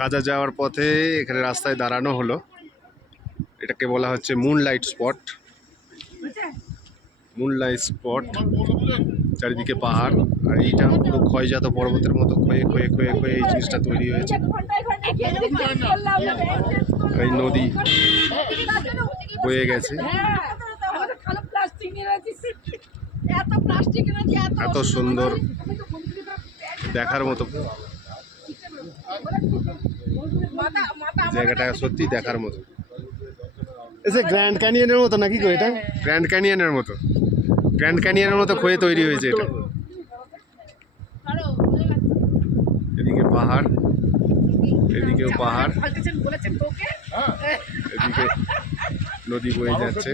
কাজা যাওয়ার পথে এখানে রাস্তায় দাঁড়ানো হলো। এটাকে বলা হচ্ছে মুনলাইট স্পট। মুনলাইট স্পট, চারিদিকে পাহাড়, আর এইটা পুরো ক্ষয়জাত পর্বতের মতো ক্ষয়ে ক্ষয়ে ক্ষয়ে ক্ষয়ে এই জিনিসটা তৈরি হয়েছে। এই নদী বয়ে গেছে, এত সুন্দর, দেখার মতো জায়গাটা, সত্যি দেখার মতো। গ্র্যান্ড ক্যানিয়নের মতো নাকি গো এটা? গ্র্যান্ড ক্যানিয়নের মতো, গ্র্যান্ড ক্যানিয়নের মতো ক্ষয়ে তৈরি হয়েছে এটা। এদিকে পাহাড়, এদিকেও পাহাড়, এদিকে নদী বয়ে যাচ্ছে।